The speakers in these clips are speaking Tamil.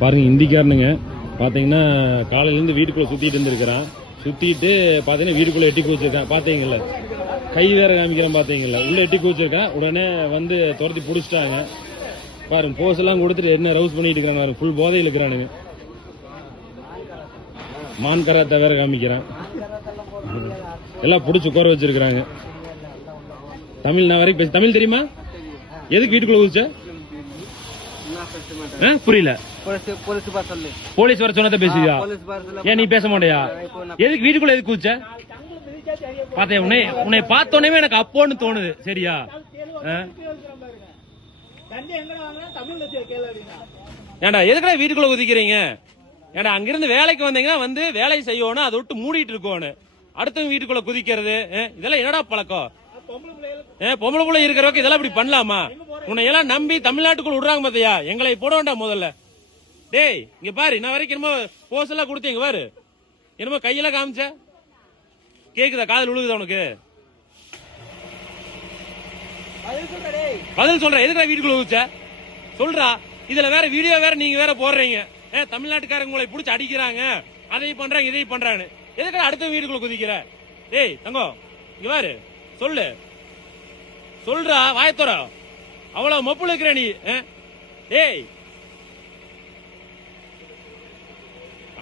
பாருங்க இந்திக்காரனுங்க பாத்தீங்கன்னா காலையில இருந்து வீட்டுக்குள்ள சுத்திட்டு இருந்திருக்கிறான். சுத்திட்டு பாத்தீங்கன்னா வீட்டுக்குள்ள எட்டி குதிச்சிருக்கான். பாத்தீங்கல்ல கை வேற காமிக்கிறான். பாத்தீங்கல்ல உள்ள எட்டி குதிச்சிருக்கான். உடனே வந்து துரத்தி புடிச்சிட்டாங்க. பாருங்க போஸ் எல்லாம் கொடுத்துட்டு என்ன ரவுஸ் பண்ணிட்டு இருக்காங்க. ஃபுல் போதையில் இருக்கிறானுங்க. மான் கராத்தா வேற காமிக்கிறான். எல்லாம் புடிச்சு உட்கார வச்சிருக்காங்க. தமிழ் நான் வரைக்கும் பேச தமிழ் தெரியுமா? எதுக்கு வீட்டுக்குள்ள குதிச்ச? புரியல. போலீஸ் வர சொன்னத பேசுவியா? ஏன் நீ பேச மாட்டியா? எதுக்கு வீட்டுக்குள்ள எதுக்கு குதிச்ச? பாத்தேன் உன்னை பார்த்தோன்னே எனக்கு அப்போன்னு தோணுது. சரியா? ஏண்டா எதுக்குடா வீட்டுக்குள்ள குதிக்கிறீங்க? ஏண்டா அங்கிருந்து வேலைக்கு வந்தீங்கன்னா வந்து வேலையை செய்யணும், அதை விட்டு மூடிட்டு இருக்கணும். அடுத்தவங்க வீட்டுக்குள்ள குதிக்கிறது இதெல்லாம் என்னடா பழக்கம்? பொம்பளை புள்ள இருக்கிறவங்க இதெல்லாம் இப்படி பண்ணலாமா? உன்னை எல்லாம் நம்பி தமிழ்நாட்டுக்குள்ள விடுறாங்க பாத்தியா? எங்களை போட வேண்டாம் முதல்ல. டேய் இங்க பாரு, நான் வரைக்கும் என்னமோ போஸ் எல்லாம் கொடுத்தீங்க பாரு, என்னமோ கையெல்லாம் காமிச்ச. கேக்குதா? காதல் விழுகுதா உனக்கு? பதில் சொல்ற. எதுக்குடா வீட்டுக்குள்ள குதிச்ச சொல்றா. இதுல வேற வீடியோ வேற நீங்க வேற போடுறீங்க. தமிழ்நாட்டுக்காரங்க உங்களை புடிச்சு அடிக்கிறாங்க, அதை பண்றாங்க இதை பண்றாங்க. எதுக்கு அடுத்த வீட்டுக்குள்ள குதிக்கிற? டேய் தங்கம் இங்க பாரு, சொல்லு சொல்றா, வாயத்தோற. அவ்வளவு மப்புல இருக்கிற நீ. டேய்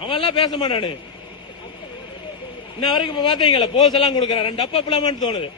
அவன் எல்லாம் பேச மாட்டானு. இன்ன வரைக்கும் பாத்தீங்களா போஸ் எல்லாம் கொடுக்கறான். 2 அப்பா பிள்ளைமான்னு தோணுது.